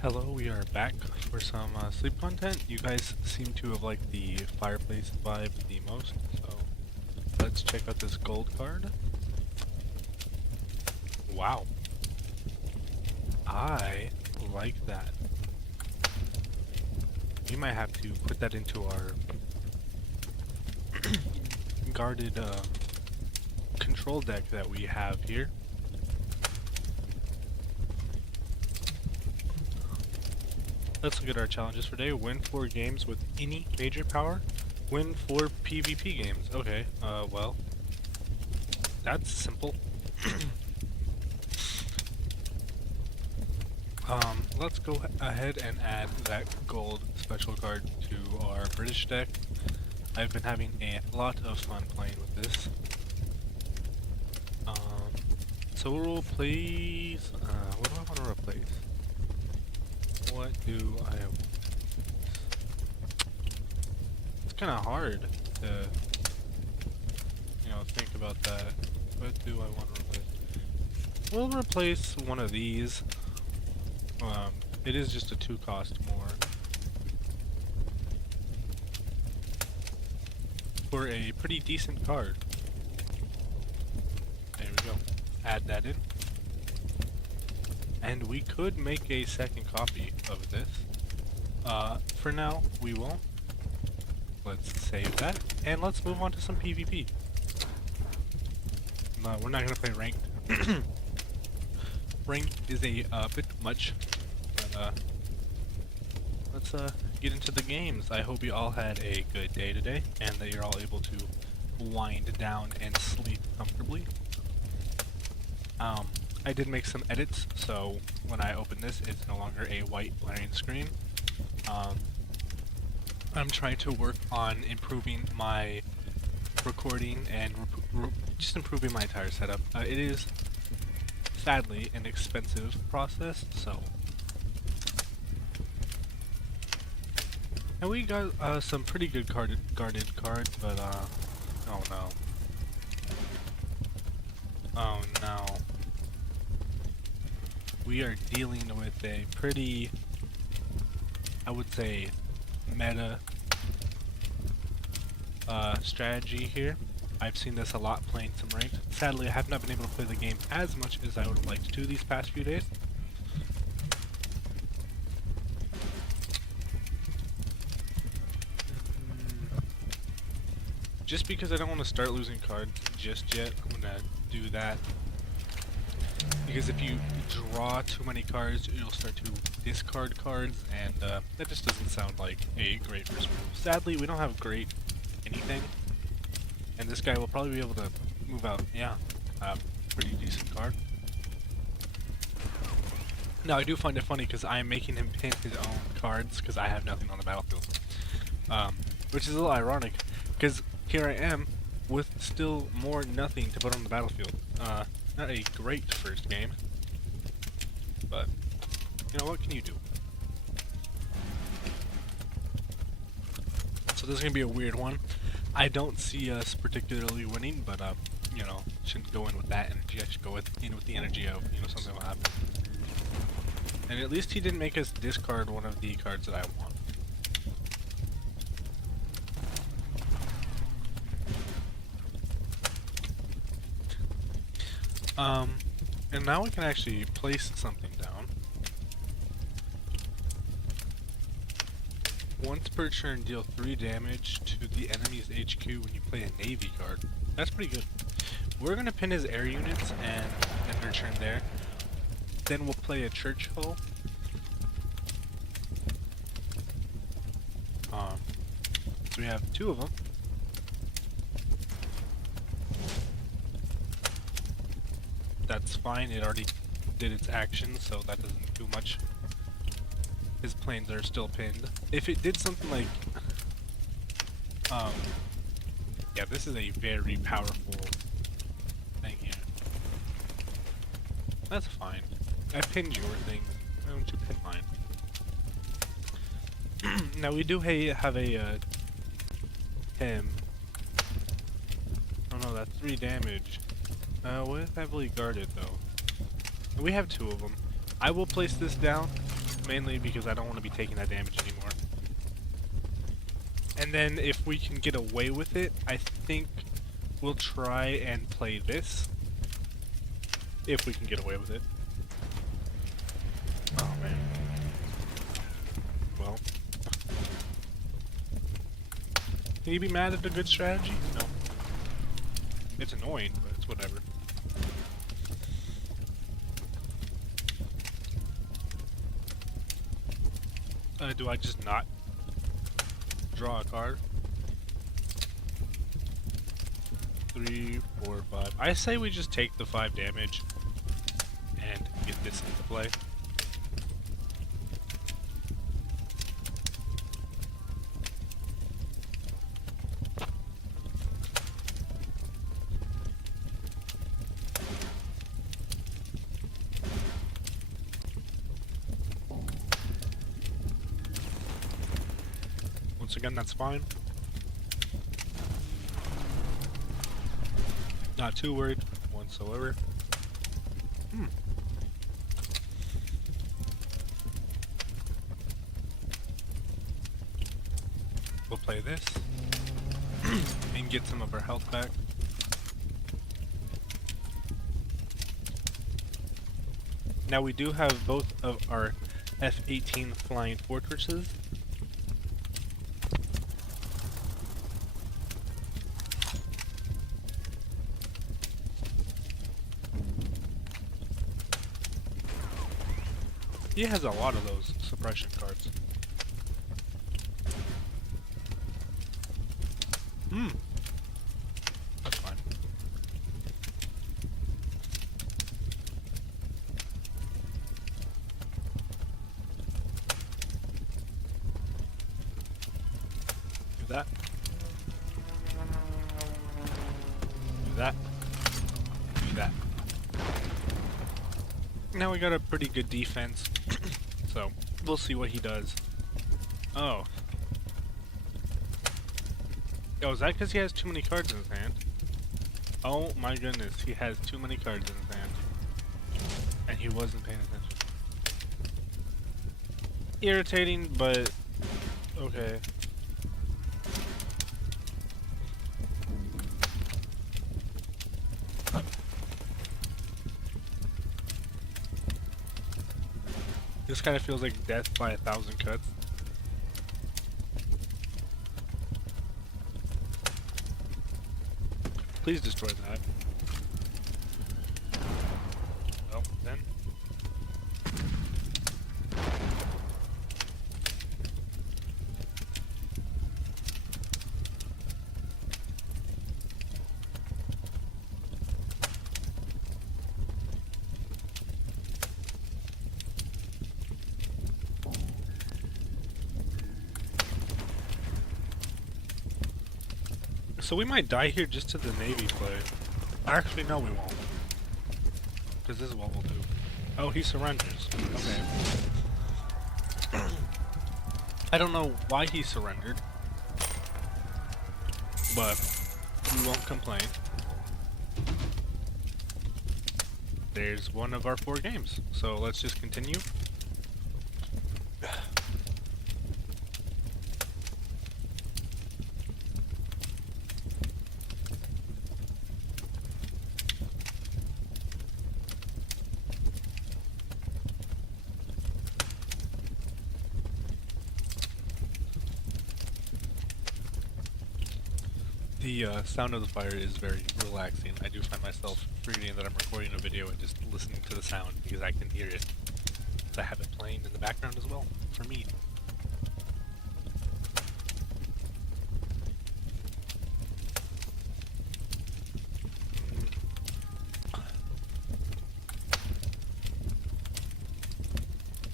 Hello, we are back for some sleep content. You guys seem to have liked the fireplace vibe the most, so let's check out this gold card. Wow. I like that. We might have to put that into our guarded control deck that we have here. Let's look at our challenges for today. Win 4 games with any major power. Win 4 PvP games. Okay, well, that's simple. Let's go ahead and add that gold special card to our British deck. I've been having a lot of fun playing with this. So we'll replace, what do I want to replace? What do I have? It's kind of hard to, think about that. What do I want to replace? We'll replace one of these. It is just a 2 cost more. For a pretty decent card. There we go. Add that in. And we could make a second copy of this. For now, we won't. Let's save that, and let's move on to some PvP. No, we're not gonna play ranked. Ranked is a bit much, but let's get into the games. I hope you all had a good day today, and that you're all able to wind down and sleep comfortably. I did make some edits, so when I open this, it's no longer a white blaring screen. I'm trying to work on improving my recording and just improving my entire setup. It is, sadly, an expensive process, so... And we got some pretty good guarded cards, but oh no. Oh no. We are dealing with a pretty, I would say, meta strategy here. I've seen this a lot playing some ranked. Sadly, I have not been able to play the game as much as I would have liked to these past few days. Just because I don't want to start losing cards just yet, I'm gonna do that. Because if you draw too many cards, you'll start to discard cards, and that just doesn't sound like a great first move. Sadly, we don't have great anything, and this guy will probably be able to move out, pretty decent card. Now, I do find it funny because I am making him pin his own cards because I have nothing on the battlefield. Which is a little ironic, because here I am with still more nothing to put on the battlefield. Not a great first game, but you know, what can you do? So this is gonna be a weird one. I don't see us particularly winning, but shouldn't go in with that energy. I should go in with the energy of, something will happen. And at least he didn't make us discard one of the cards that I want. And now we can actually place something down. Once per turn, deal 3 damage to the enemy's HQ when you play a Navy card. That's pretty good. We're gonna pin his air units and end our turn there. Then we'll play a Churchill. So we have 2 of them. That's fine, it already did its action, so that doesn't do much. His planes are still pinned. If it did something like... yeah, this is a very powerful thing here. That's fine. I pinned your thing. Why don't you pin mine? Now we do have a, him. Oh no, that's 3 damage. With heavily guarded though. We have 2 of them. I will place this down mainly because I don't want to be taking that damage anymore. And then if we can get away with it, I think we'll try and play this. If we can get away with it. Oh man. Well. Can you be mad at a good strategy? No. It's annoying, but it's whatever. Do I just not draw a card? 3, 4, 5. I say we just take the 5 damage and get this into play. Once again, that's fine. Not too worried whatsoever. We'll play this and get some of our health back. Now we do have both of our F-18 flying fortresses. He has a lot of those suppression cards. That's fine. Do that. Do that. Do that. Now we got a pretty good defense. So, we'll see what he does. Oh. Oh, is that because he has too many cards in his hand? Oh my goodness, he has too many cards in his hand. And he wasn't paying attention. Irritating, but okay. This kind of feels like death by 1,000 cuts. Please destroy that. Well, then. So we might die here just to the Navy play. Actually, no, we won't. Because this is what we'll do. Oh, he surrenders. Okay. I don't know why he surrendered. But we won't complain. There's one of our 4 games. So let's just continue. The sound of the fire is very relaxing. I do find myself forgetting that I'm recording a video and just listening to the sound because I can hear it. I have it playing in the background as well, for me.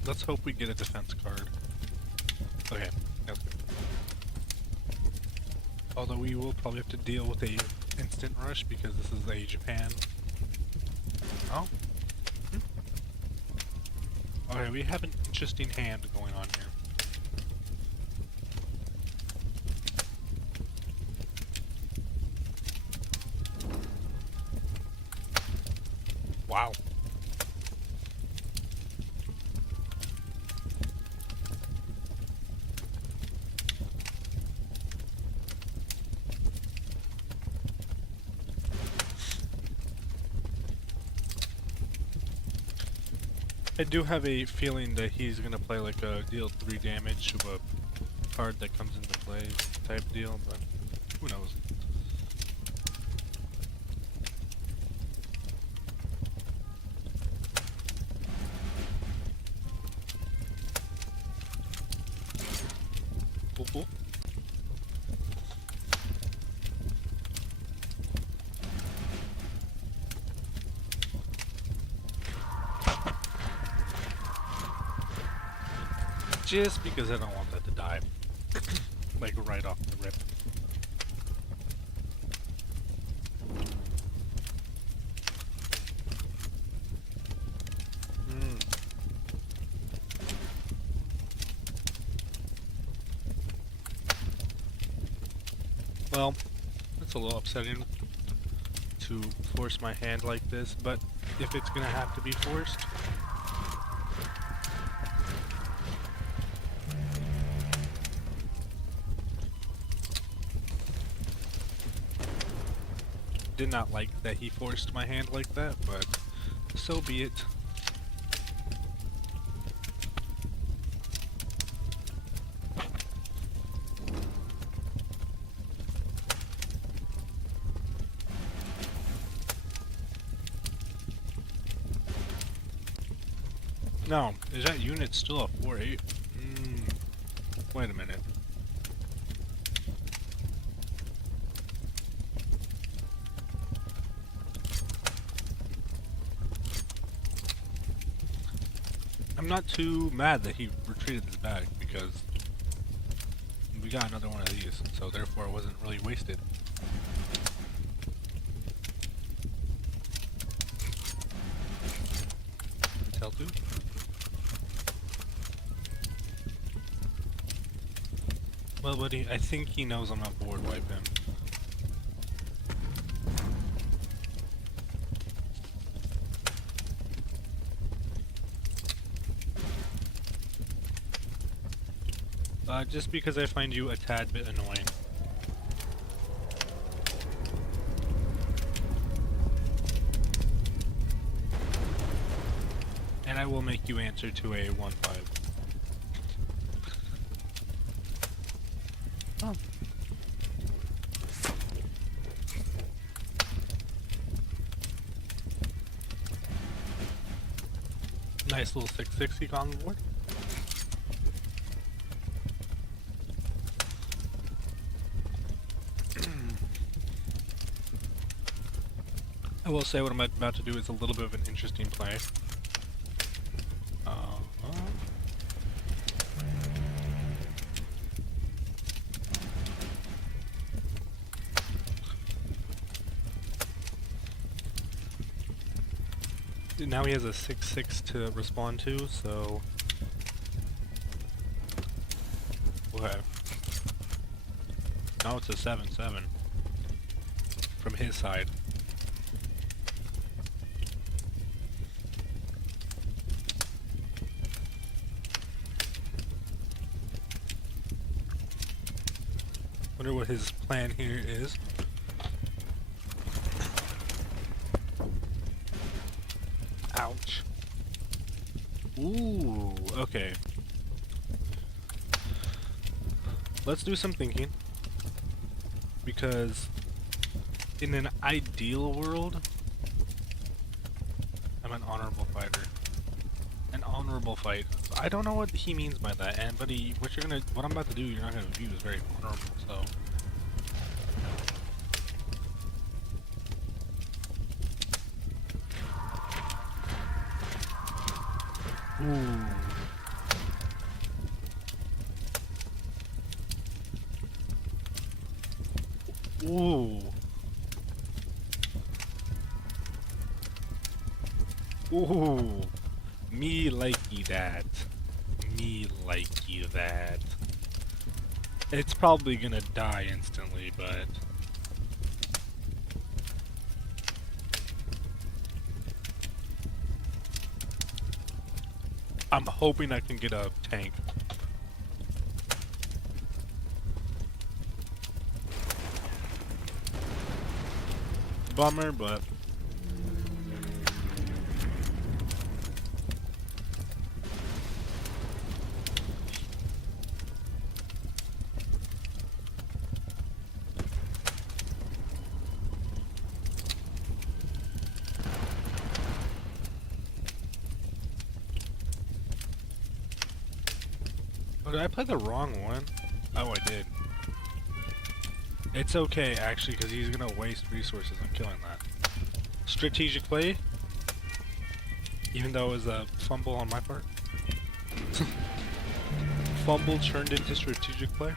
Let's hope we get a defense card. Okay, that's good. Although we will probably have to deal with a instant rush because this is a Japan. Oh. Okay, we have an interesting hand going on here. Wow. I do have a feeling that he's gonna play like a deal 3 damage to a card that comes into play type deal, but who knows? Cool, cool. Just because I don't want that to die. Like right off the rip. Well, it's a little upsetting to force my hand like this, but if it's gonna have to be forced, did not like that he forced my hand like that, but so be it. No, is that unit still a 4-8? Wait a minute. I'm not too mad that he retreated this back because we got another one of these, so therefore it wasn't really wasted. Tell to. Well, buddy, I think he knows I'm not board wipe him. Just because I find you a tad bit annoying. And I will make you answer to a 1-5. Oh. Nice little 660 on the board. I will say what I'm about to do is a little bit of an interesting play. Now he has a 6-6 to respond to, so... Okay. Now it's a 7-7 from his side. Wonder what his plan here is. Ouch. Ooh, okay. Let's do some thinking. Because in an ideal world, I'm an honorable fighter. An honorable fight. I don't know what he means by that, and buddy, what I'm about to do, you're not gonna view as very honorable, so. Ooh. Ooh. Ooh. Me likey that. Me likey that. It's probably gonna die instantly, but... I'm hoping I can get a tank. Bummer, but... did I play the wrong one? Oh, I did. It's okay, actually, because he's gonna waste resources on killing that. Strategic play, even though it was a fumble on my part. Fumble turned into strategic play.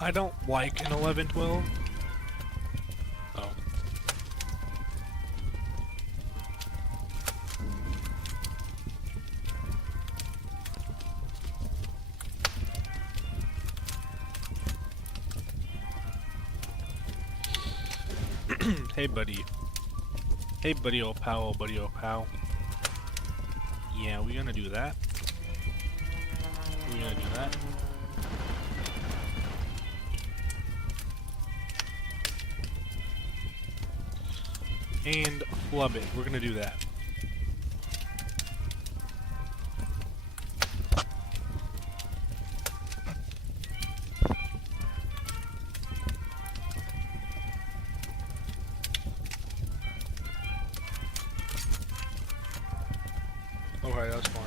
I don't like an 11-12. Oh. Hey, buddy. Hey, buddy, old pal, buddy, old pal. Yeah, we're gonna do that. We're gonna do that. And flub it. We're gonna do that. Okay, that's fine.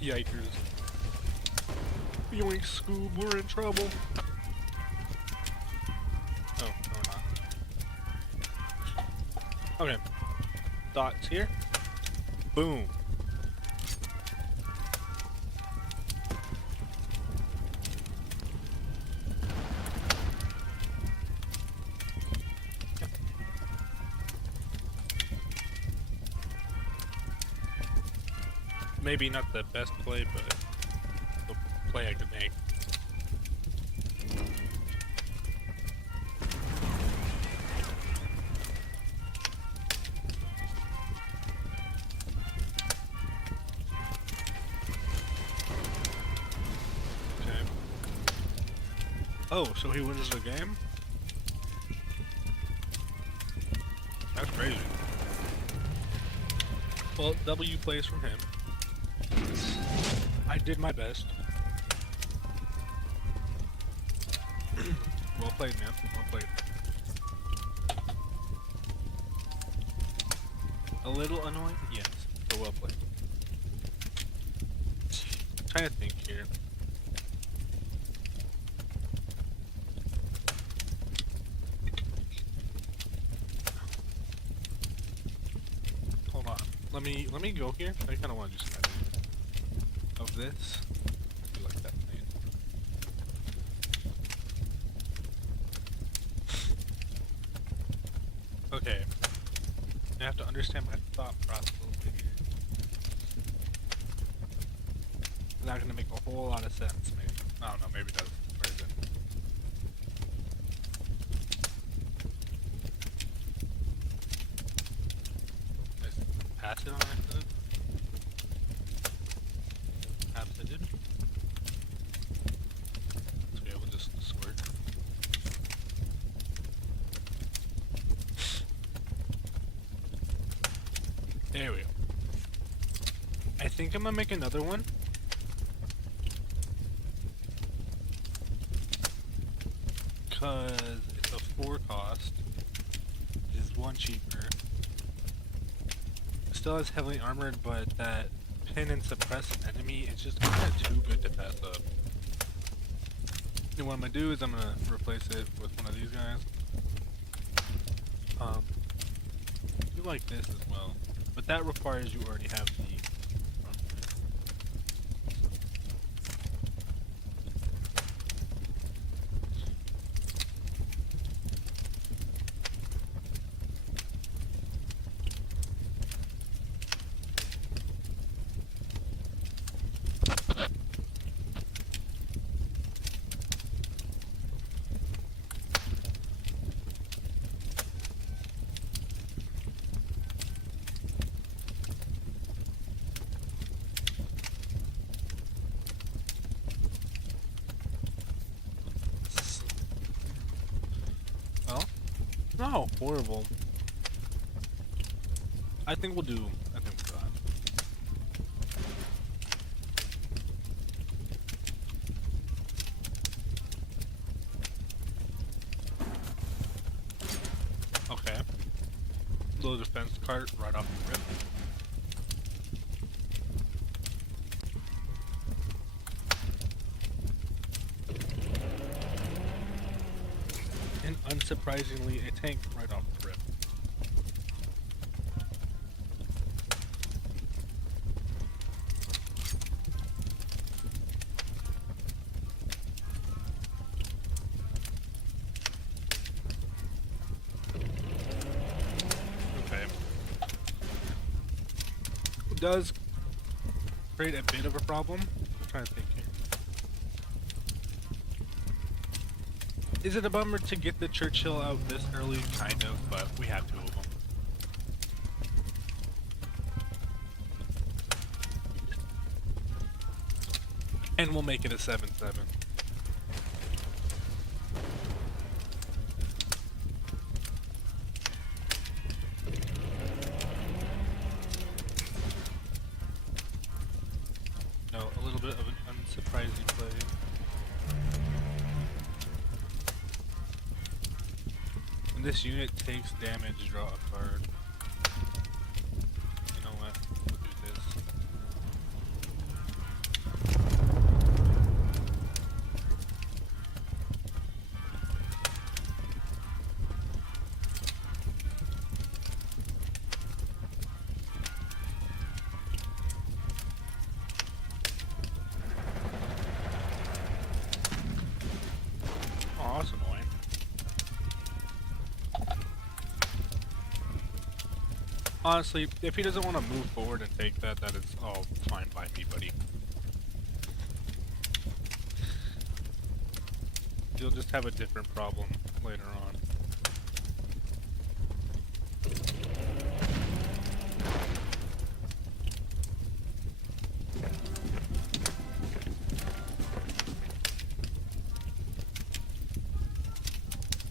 Yikers. Yoink, Scoob, we're in trouble. Oh, no we're not. Okay. Dots here. Boom. Maybe not the best play, but the play I could make. Okay. Oh, so he wins the game? That's crazy. Well, W plays from him. I did my best. Well played, man. Well played. A little annoying? Yes, but well played. Trying to think here. Hold on. Let me go here. I kinda wanna do some editing of this. I do like that thing. Okay. I have to understand my thought process a little bit here. It's not gonna make a whole lot of sense, maybe. I don't know, maybe it does. Where is it? Just pass it on accident? Perhaps I did. Okay, we'll just squirt. There we go. I think I'm gonna make another one. Cause it's a 4 cost. It is 1 cheaper. It still has heavily armored, but that pin and suppress an enemy is just kind of too good to pass up. And what I'm gonna do is I'm gonna replace it with one of these guys. I do like this as well, but that requires you already have the how horrible. I think we'll do. I think we'll do that. Okay. Little defense cart right off the rip. And unsurprisingly, a tank right off the rip. Okay. It does create a bit of a problem. I'm trying to think here. Is it a bummer to get the Churchill out this early? Kind of, but we have two of them. And we'll make it a 7-7. No, a little bit of an unsurprising play. When this unit takes damage, draw a card. You know what? We'll do this. Oh, that's annoying. Honestly, if he doesn't want to move forward and take that, that is all fine by me, buddy. You'll just have a different problem later on.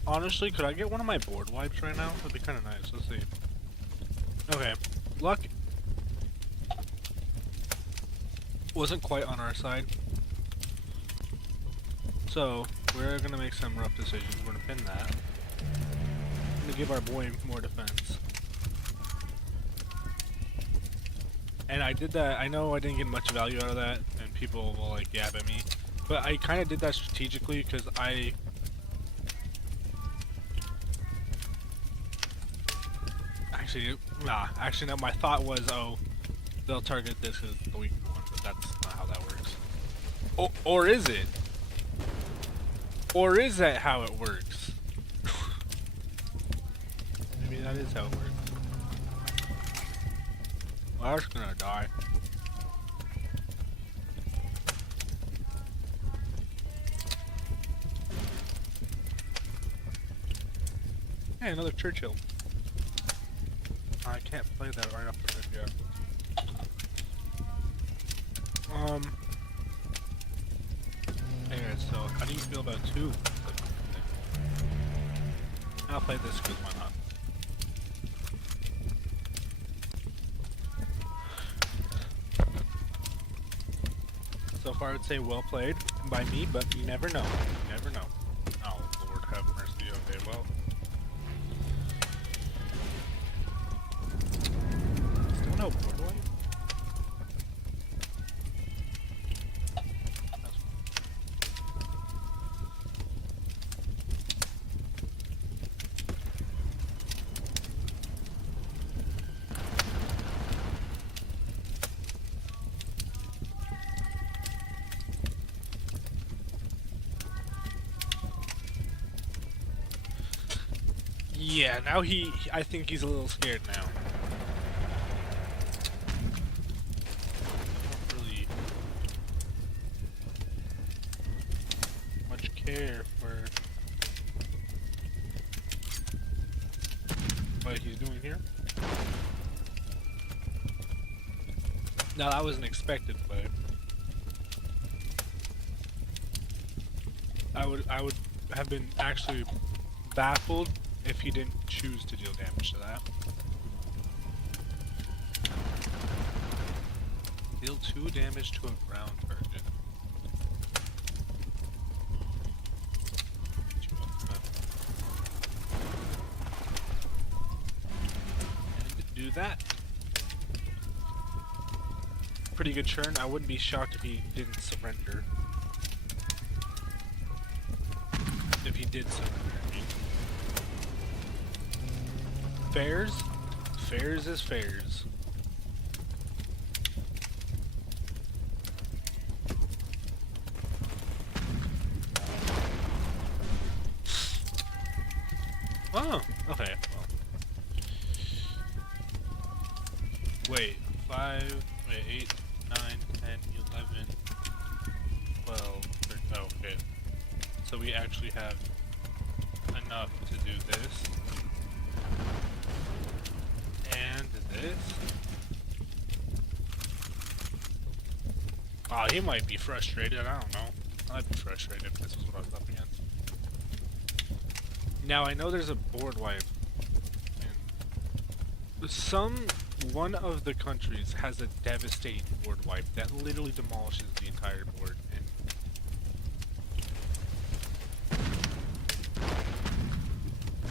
Honestly, could I get one of my board wipes right now? That'd be kind of nice. Let's see. Okay, luck wasn't quite on our side, so we're gonna make some rough decisions. We're gonna pin that. We're gonna give our boy more defense. And I did that. I know I didn't get much value out of that, and people will like yab at me, but I kind of did that strategically because actually, no, my thought was, oh, they'll target this as the weak one, but that's not how that works. Or is it? Or is that how it works? Maybe that is how it works. Well, I was gonna die. Hey, another Churchill. I can't play that right off the rip yet. Anyway, so how do you feel about 2? I'll play this because why not? So far, I'd say well played by me, but you never know. You never know. Oh, Lord have mercy. Okay, well. Still no board wipe? Yeah, now I think he's a little scared now. Don't really much care for what he's doing here. Now that was an expected play. I would have been actually baffled if he didn't choose to deal damage to that. Deal 2 damage to a ground target. And do that. Pretty good churn. I wouldn't be shocked if he didn't surrender. If he did surrender, I mean. Fairs? Fairs is fairs. Oh, okay, well. Wait, 8, 9, 10, 11, 12, 13, oh, okay. So we actually have enough to do this. And this. Oh, he might be frustrated, I don't know. I'd be frustrated if this was what I was up against. Now I know there's a board wipe, and one of the countries has a devastating board wipe that literally demolishes the entire board.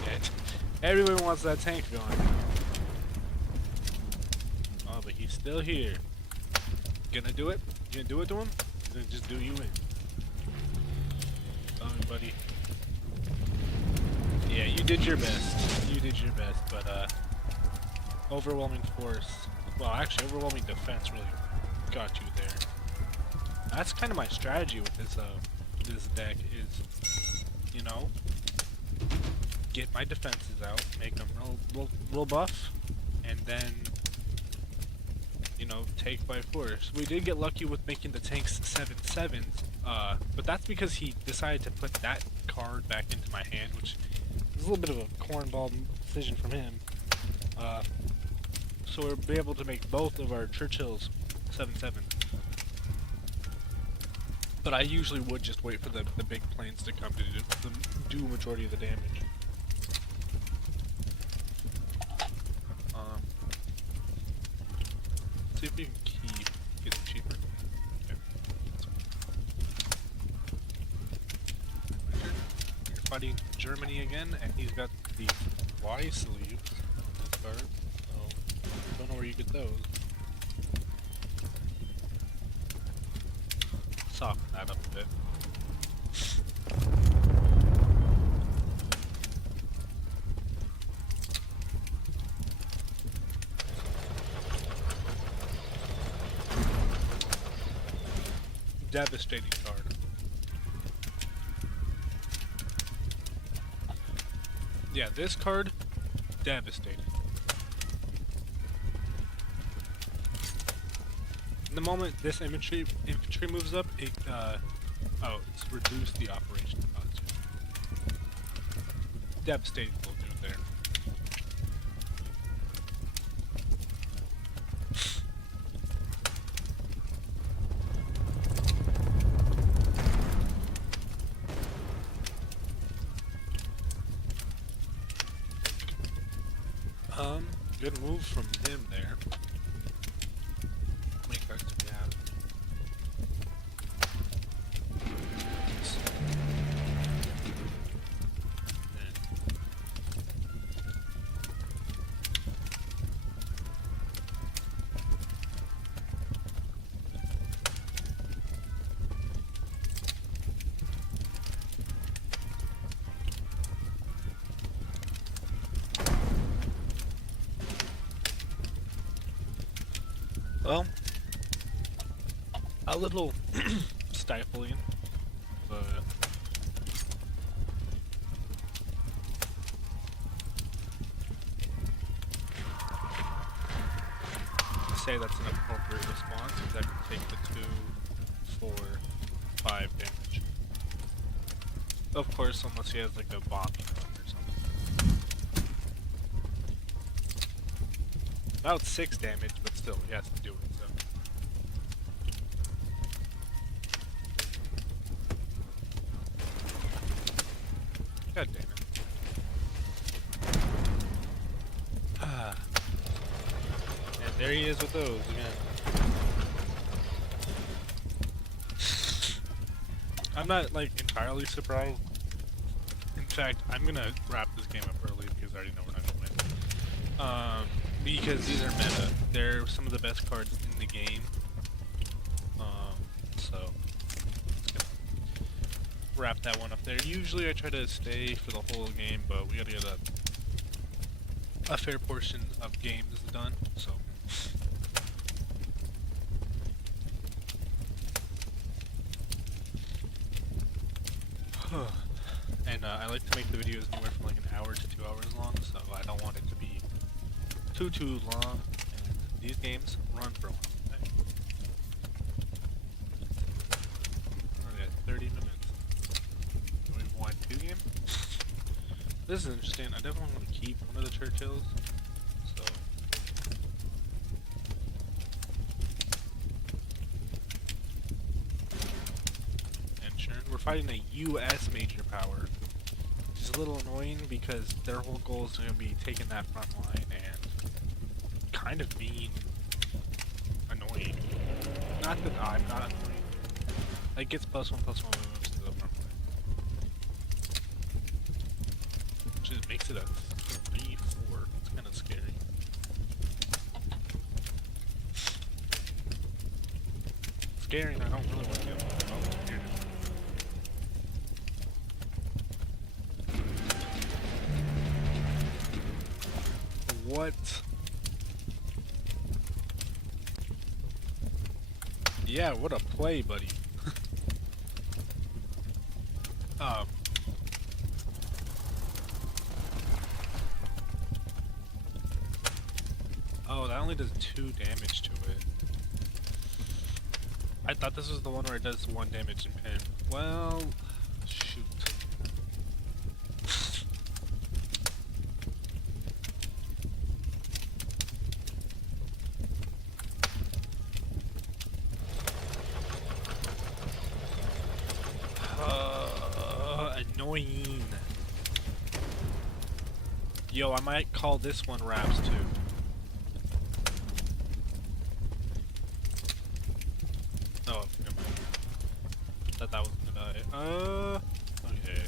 And everyone wants that tank going. Oh, but he's still here. Gonna do it? You gonna do it to him? He's gonna just do you in. Tell me, buddy. Yeah, you did your best. You did your best, but overwhelming force. Well, actually, overwhelming defense really got you there. That's kind of my strategy with this deck is, you know, get my defenses out, make them real buff, and then, you know, take by force. We did get lucky with making the tanks 7/7s, but that's because he decided to put that card back into my hand, which is a little bit of a cornball decision from him. So we'll be able to make both of our Churchills 7/7. But I usually would just wait for the big planes to come to do a majority of the damage. See if we can get it cheaper. Okay. You're fighting Germany again, and he's got the Y sleeves in his card, so don't know where you get those. Soften that up a bit. Devastating card. Yeah, this card, devastating. The moment this infantry moves up, it's reduced the operation cost. Devastating little dude there. Good move from him there. How many cards do we have? Well, a little stifling, but say that's an appropriate response because I can take the 2, 4, 5 damage. Of course, unless he has like a bomb or something. About 6 damage, but still, he has to do it, so. God damn it. there he is with those again. I'm not like entirely surprised. In fact, I'm gonna wrap this game up early because I already know we're not gonna win. Because these are meta. They're some of the best cards in the game. So let's go wrap that one up there. Usually I try to stay for the whole game, but we gotta get a fair portion of games done. So. And I like to make the videos anywhere from like an hour to 2 hours long, so I don't want it to be too long. And these games run for a while. Okay, 30 minutes. Do we want 2 games? This is interesting. I definitely want to keep one of the Churchills. So. We're fighting a U.S. major power, which is a little annoying because their whole goal is going to be taking that front line and kind of being annoying. Not that I'm not annoying. Like, gets +1/+1 moves to the front line. Which just makes it a 3-4. It's kind of scary. Scary and I don't really want to get here. What? Yeah, what a play, buddy. Oh, that only does 2 damage to it. I thought this was the one where it does 1 damage in pin. Well, shoot. Annoying. Yo, I might call this one Raps too. Oh, never mind. Thought that was gonna die. Okay.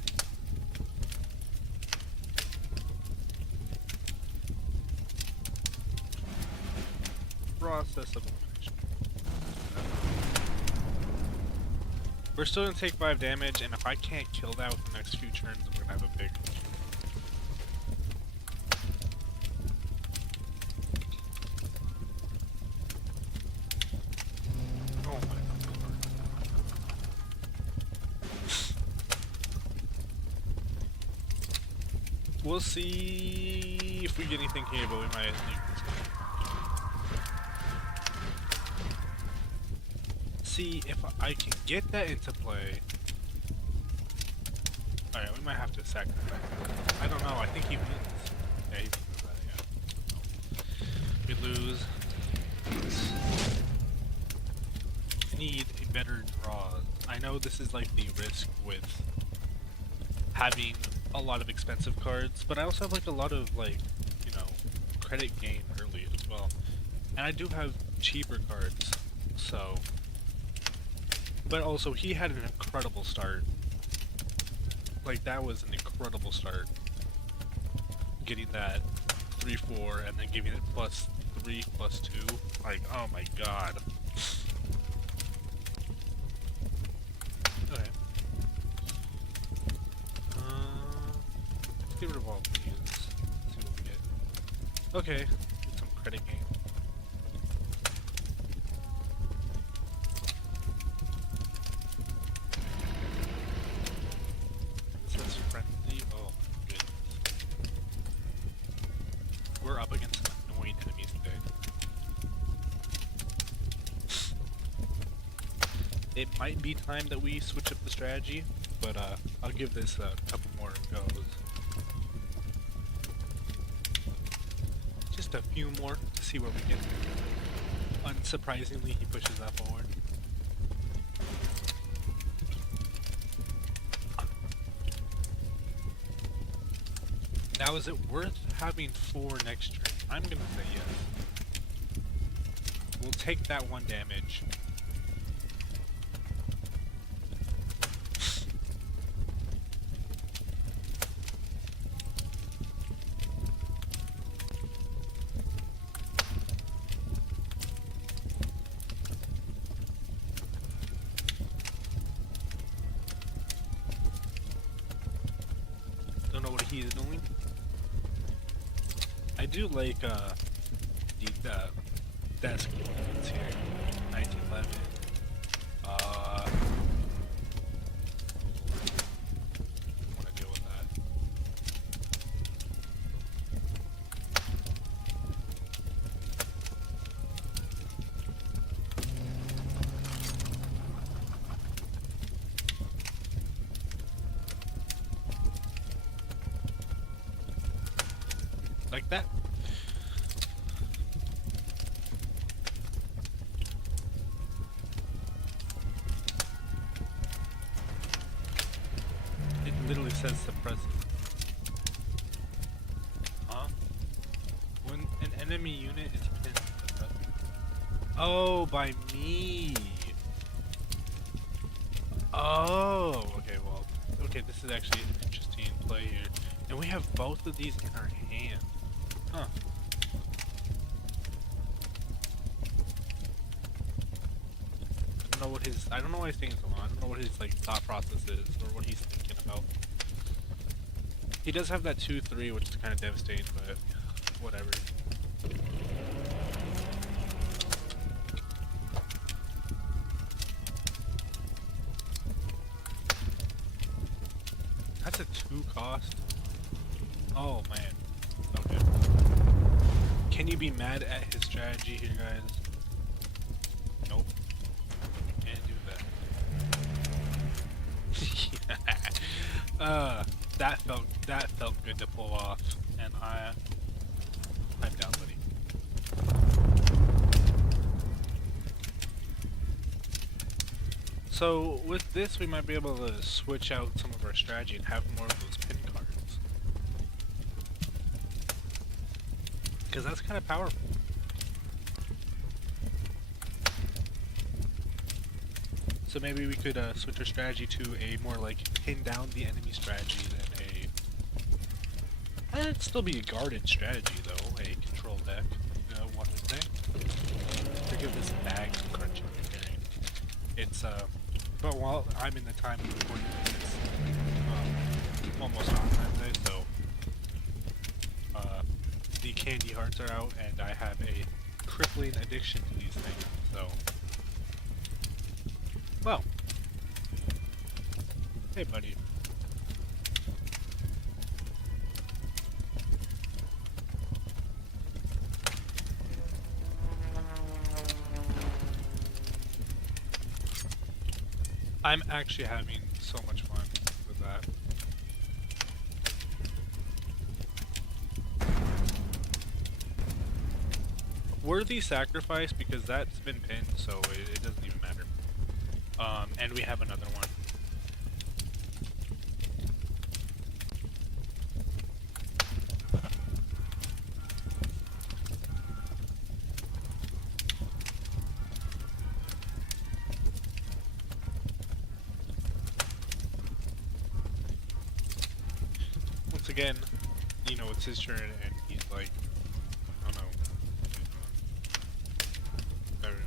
Process of elimination. We're still gonna take 5 damage, and if I can't kill that with the next few turns, I'm gonna have a big issue. Oh my god. We'll see if we get anything here, but we might leave this game. See if I can get that into play. Alright, we might have to sack that. I don't know, I think he wins. Yeah, he wins that, yeah. We lose. I need a better draw. I know this is like the risk with having a lot of expensive cards, but I also have like a lot of like, you know, credit gain early as well. And I do have cheaper cards, so. But also, he had an incredible start. Like, that was an incredible start. Getting that 3-4 and then giving it +3, +2. Like, oh my god. Okay. Let's get rid of all these. See what we get. Okay. Get some credit gain. We're up against some annoying enemies today. It might be time that we switch up the strategy, but I'll give this a couple more goes. Just a few more to see where we get. Unsurprisingly, he pushes that forward. Now, is it worth having 4 next turn? I'm gonna say yes. We'll take that 1 damage. Don't know what he is doing. I do like the desk ones here. 1911. I want to deal with that. Like that. It literally says suppress it. Huh? When an enemy unit is pinned, suppress it. Oh, by me. Oh, okay, well, okay, this is actually an interesting play here. And we have both of these in our hand. Huh. I don't know what his thing is going on. I don't know what his like thought process is or what he's thinking about. He does have that 2-3, which is kind of devastating, but whatever. That's a 2 cost. Oh man. Okay. Can you be mad at his strategy here, guys? Nope. Can't do that. That felt good to pull off, and I'm down, buddy. So with this, we might be able to switch out some of our strategy and have more of those pin cards, because that's kind of powerful. So maybe we could switch our strategy to a more like pin down the enemy strategy than a... it'd still be a guarded strategy though, a control deck, one would say. Forgive this bag crunching you're hearing. It's, but while I'm in the time of recording this, it's almost on time day, so the candy hearts are out and I have a crippling addiction to these things, so... Well, hey buddy. I'm actually having so much fun with that. Worthy sacrifice, because that's been pinned, so it doesn't even matter. And we have another one. Once again, you know, it's his turn and he's like, oh no. There we go.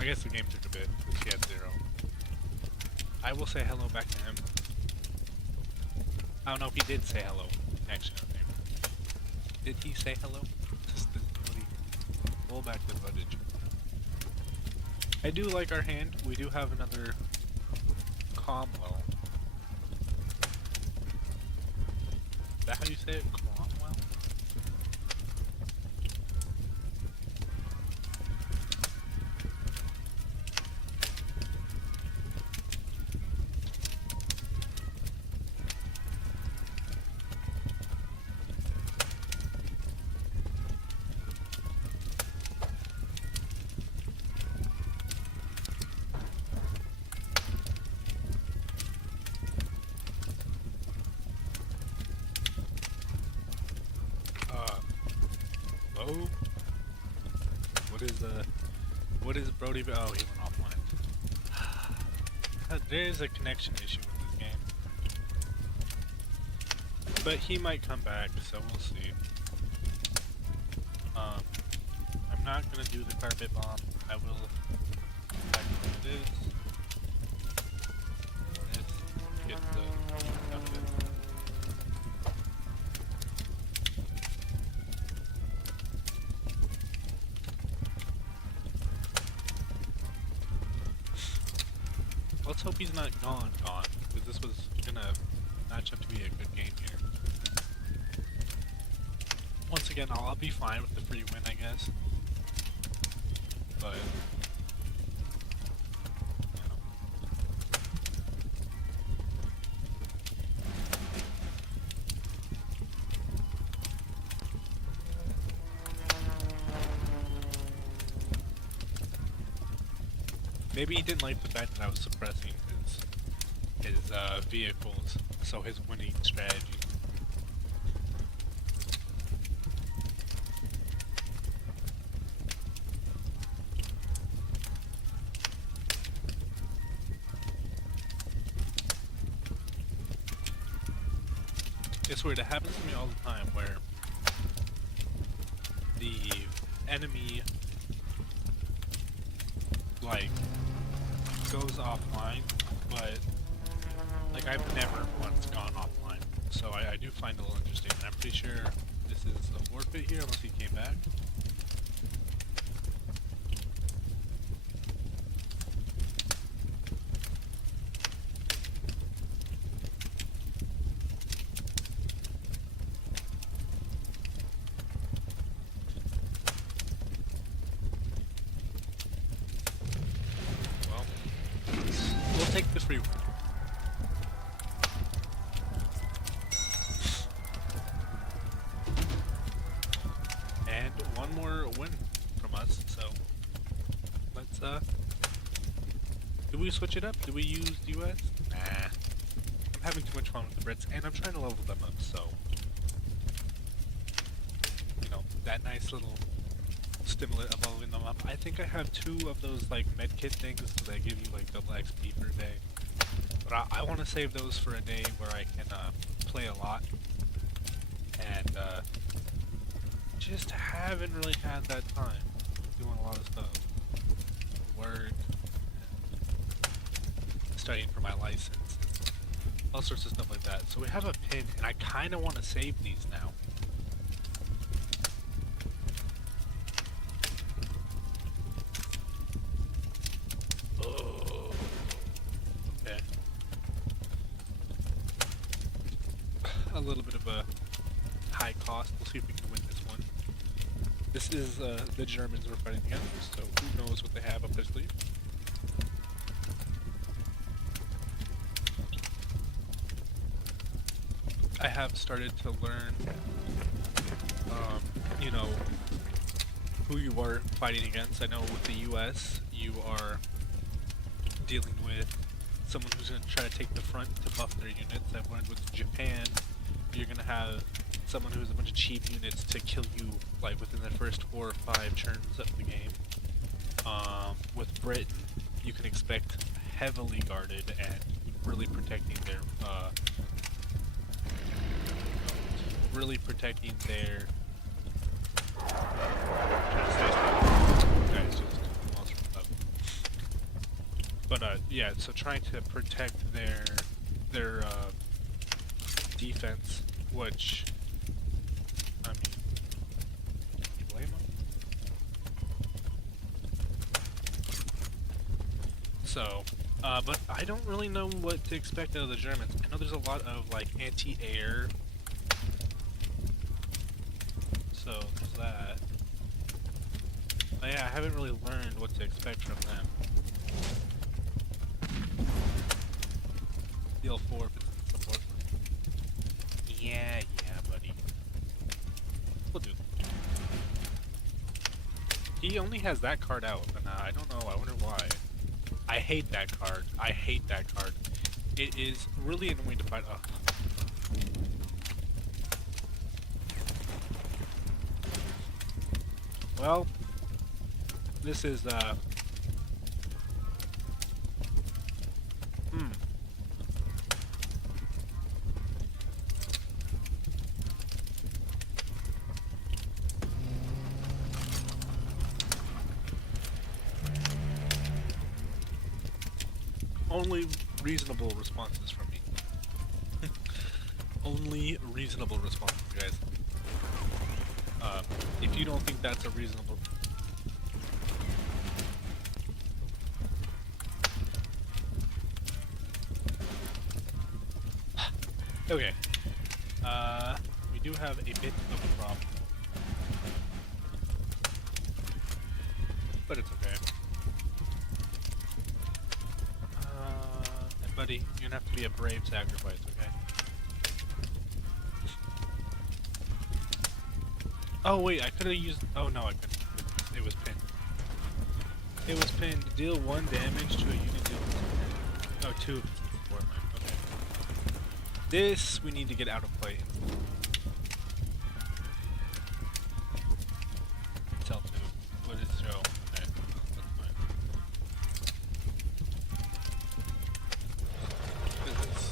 I guess the game took a bit, because he had 0. I will say hello back to him. I don't know if he did say hello. Actually, not maybe. Did he say hello? Just the pull back the footage. I do like our hand. We do have another Cromwell. Is that how you say it? Cromwell? Hello? What is What is Brody? Oh, he went offline. There is a connection issue with this game. But he might come back, so we'll see. I'm not gonna do the carpet bomb. I will back to this. Get the out of it. Let's hope he's not gone, because this was gonna match up to be a good game here. Once again, I'll be fine with the free win, I guess. But, you know. Maybe he didn't like the fact that I was suppressing his vehicles, so his winning strategy. It's weird, it happens to me all the time where the enemy like goes offline, but like I've never once gone offline, so I do find it a little interesting. And I'm pretty sure this is a forfeit here unless he came back. We'll take the free one. And one more win from us, so let's do we switch it up? Do we use US? Nah. I'm having too much fun with the Brits and I'm trying to level them up, so you know, that nice little stimulant of leveling them up. I think I have 2 of those like medkit things that give you like double XP per day. But I want to save those for a day where I can play a lot. And just haven't really had that time doing a lot of stuff. Work, studying for my license, all sorts of stuff like that. So we have a pin and I kind of want to save these now. A little bit of a high cost. We'll see if we can win this one. This is the Germans we're fighting against, so who knows what they have up their sleeve. I have started to learn, you know, who you are fighting against. I know with the US, you are dealing with someone who's going to try to take the front to buff their units. I've learned with Japan, you're going to have someone who has a bunch of cheap units to kill you like within the first 4 or 5 turns of the game. With Britain, you can expect heavily guarded and really protecting their But yeah, so trying to protect their defense, which I mean, can you blame them? So, but I don't really know what to expect out of the Germans. I know there's a lot of like anti-air, so there's that. But yeah, I haven't really learned what to expect from them. Deal 4 if it's support. Yeah, buddy. We'll do. He only has that card out, and I don't know, I wonder why. I hate that card. I hate that card. It is really annoying to fight. Well, this is only reasonable responses from me. Only reasonable responses, guys. If you don't think that's a reasonable... Okay. We do have a bit of a problem. But it's okay. And buddy, you're gonna have to be a brave sacrifice, okay? Oh wait, I could have used... Oh no, I couldn't. It was pinned. It was pinned. Deal 1 damage to a unit deal. Oh, 2. Okay. This we need to get out of play. Tell 2. What is show? Okay, that's fine. What is this?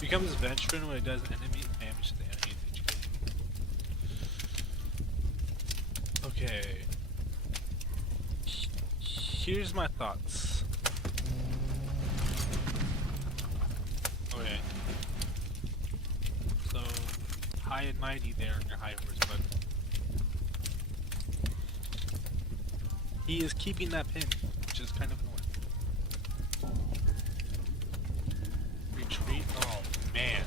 Becomes veteran when it does enemy damage to the enemy's HP. Okay. Here's my thoughts. Okay. So, high and mighty there on your high horse, but he is keeping that pin, which is kind of annoying. Retreat? Oh, man.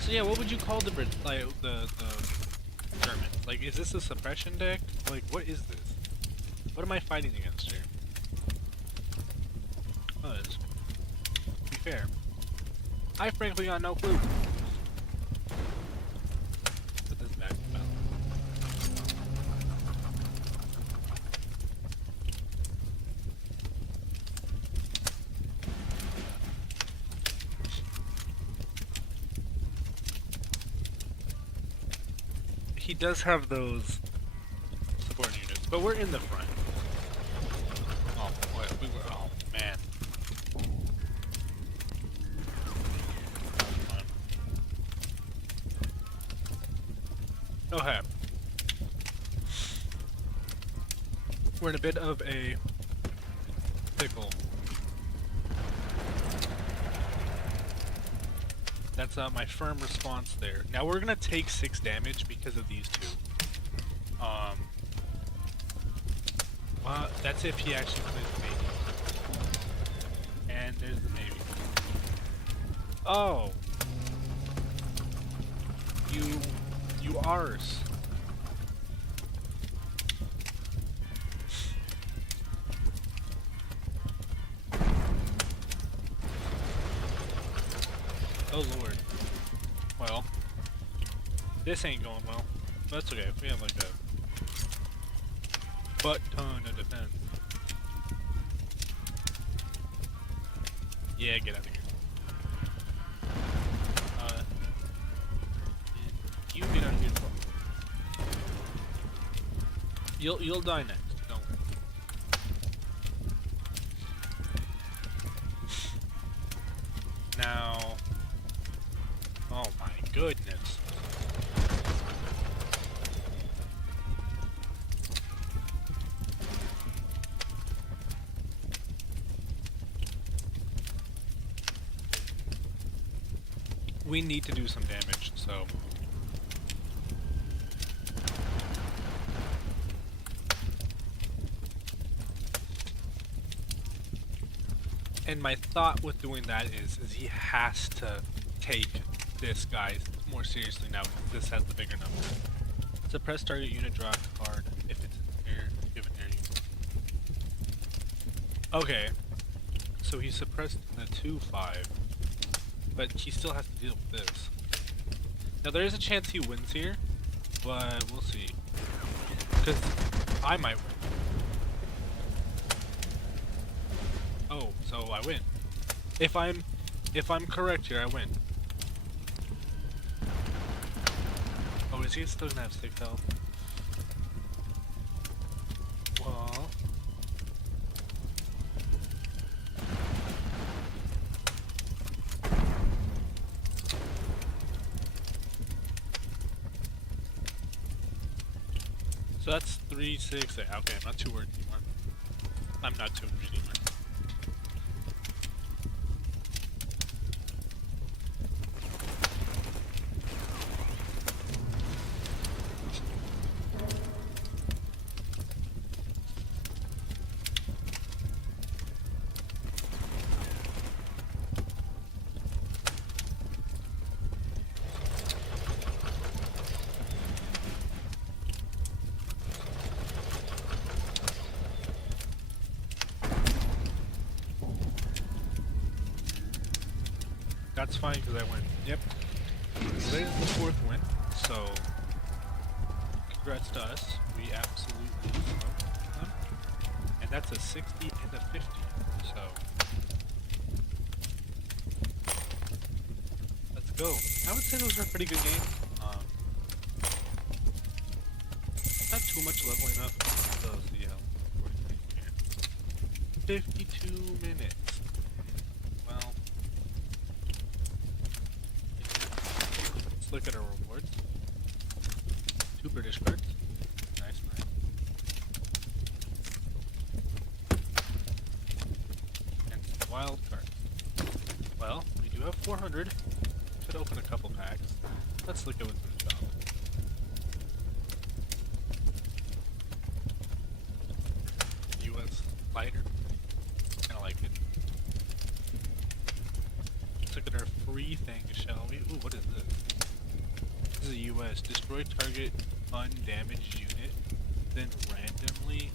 So yeah, what would you call the German? Like, is this a suppression deck? Like, what is this? What am I fighting against here? Because, to be fair, I frankly got no clue. Put this back. He does have those support units, but we're in the front. Oh, what? Oh, man. Okay. We're in a bit of a pickle. That's my firm response there. Now we're gonna take 6 damage because of these 2. Well, that's if he actually plays the maybe. And there's the maybe. Oh! You arse. Oh lord. Well, this ain't going well. That's okay. We have like a butt ton of defense. Yeah, get out of here. You get out of here. You'll die next. Don't worry. Now. Oh my goodness. We need to do some damage, so. And my thought with doing that is he has to take this guy more seriously now because this has the bigger number. Suppress target unit, draw a card if it's given near you. Okay, so he suppressed the 2/5, but he still has to deal with this. Now there is a chance he wins here, but we'll see. Because I might win. Oh, so I win. If I'm correct here, I win. Oh, is he still gonna have 6 health? Well, that's 3, 6, 8. Okay, I'm not too worried anymore. I'm not too worried anymore. That's fine because I went, yep. Today's the 4th win, so congrats to us. We absolutely smoked them. And that's a 60 and a 50, so let's go. I would say those are a pretty good games. Not too much leveling up. So see how 52 minutes. Well, let's look at our rewards. 2 British cards. Nice, nice. And some wild cards. Well, we do have 400. Should open a couple packs. Let's look at what's in the shop. US lighter. Kinda like it. Let's look at our free thing, shall we? Ooh, what is this? This is a US. Destroy target undamaged unit, then randomly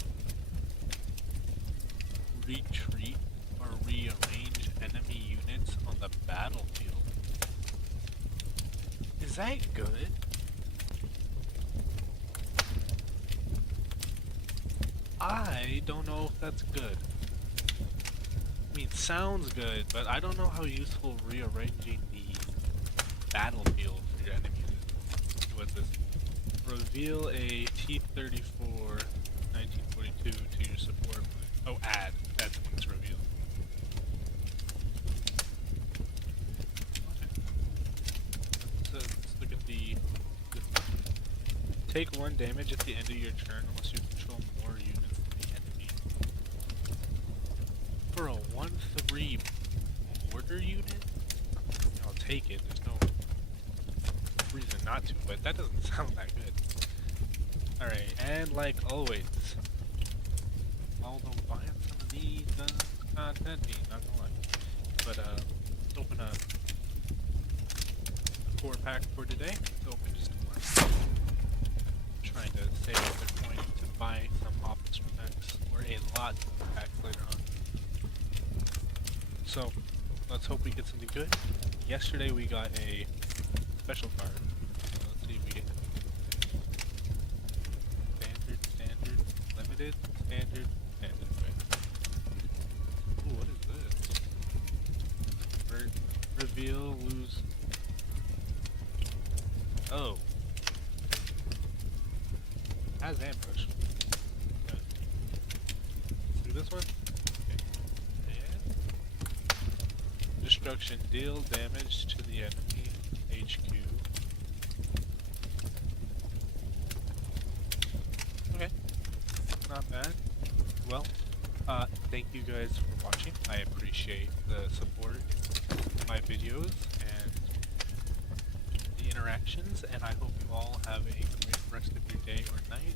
retreat or rearrange enemy units on the battlefield. Is that good? I don't know if that's good. I mean, sounds good, but I don't know how useful rearranging the battlefield for your enemies is. What's this? Reveal a T-34 1942 to your support. Oh, add. That's when it's revealed. Okay. Let's look at the... Take 1 damage at the end of your turn unless you control more units than the enemy. For a 1-3 mortar unit? I'll take it. There's no reason not to, but that doesn't sound that good. Alright, and like always, although buying some of these content, not gonna lie. But let's open a core pack for today. Let's open just one. Trying to save up their point to buy some officer packs, or a lot of packs later on. So, let's hope we get something good. Yesterday we got a special card. Let's see if we get standard, limited, standard. Ooh, what is this? Reveal, lose. Oh. Has ambush. Okay. Do this one? Okay. And destruction. Deal damage to the enemy HQ. Okay. Not bad. Well, thank you guys for watching. I appreciate the support of my videos and the interactions, and I hope you all have a great rest of your day or night.